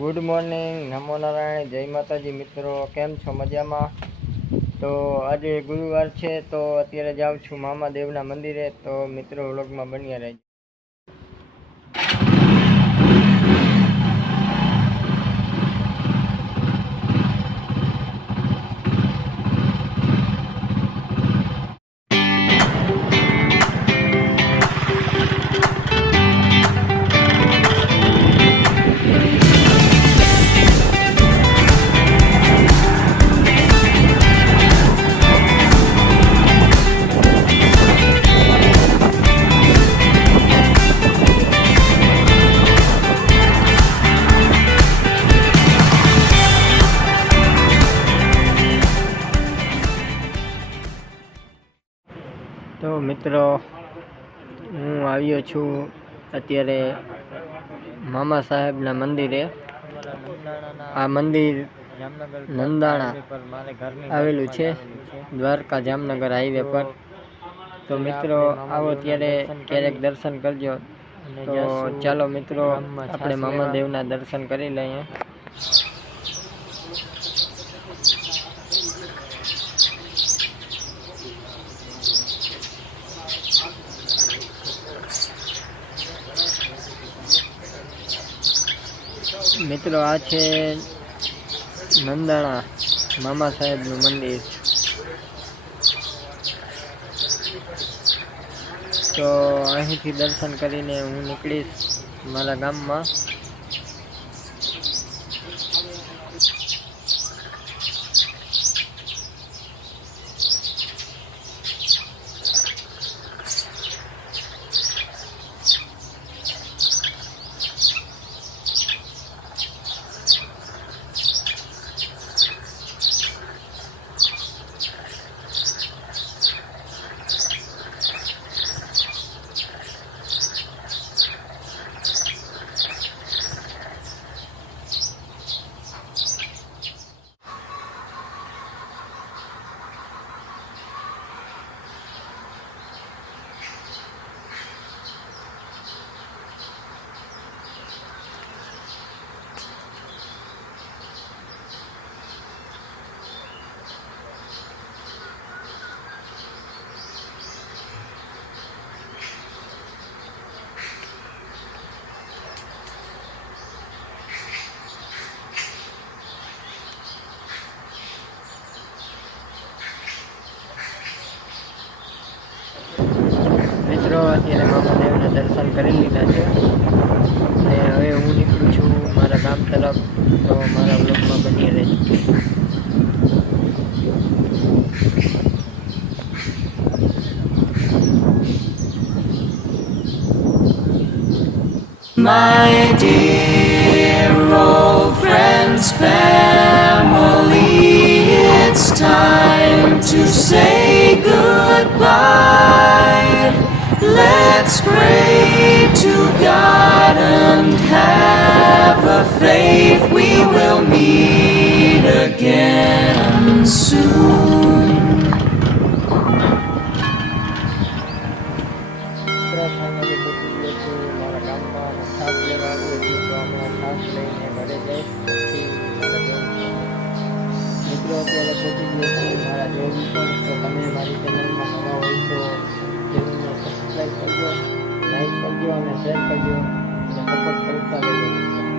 Good morning, નમો નારાયણ, જય માતાજી મિત્રો, કેમ છો મજામાં? તો આજે ગુરુવાર છે, તો અત્યારે જાઉં છું મામા દેવના મંદિરે, તો મિત્રો વ્લોગમાં બન્યા રહેજો. તો મિત્રો, હું આવ્યો છું અત્યારે મામા સાહેબના મંદિરે. આ મંદિર નંદાણા આવેલું છે, દ્વારકા જામનગર હાઈવે પર. તો મિત્રો, આવો ત્યારે ક્યારેક દર્શન કરજો. તો ચાલો મિત્રો, આપણે મામા દેવના દર્શન કરી લઈએ. મિત્રો, આ છે નંદાણા મામા સાહેબનું મંદિર. તો અહીંથી દર્શન કરીને હું નીકળીશ મારા ગામમાં. મિત્રો અત્યારે મામા દેવના દર્શન કરી લીધા છે અને હવે હું નીકળું છું મારા ગામ તરફ તો મારા બ્લોગમાં બની રહેજો My dear old friends, family, it's time to say goodbye. Let's pray to God and have a faith we will meet again soon. મિત્રો ફાઇનલી પહોંચી ગયો છું મારા ગામમાં અને છાસ લેવા આવ્યો છું તો હમણાં છાસ લઈને ઘરે જઈશ પછી મારે જવું મિત્રો અત્યારે પહોંચી ગયો છું મારા જેવું પણ તો તમે મારી ચેનલમાં Sir, pag yung nakapagpagpagpagpag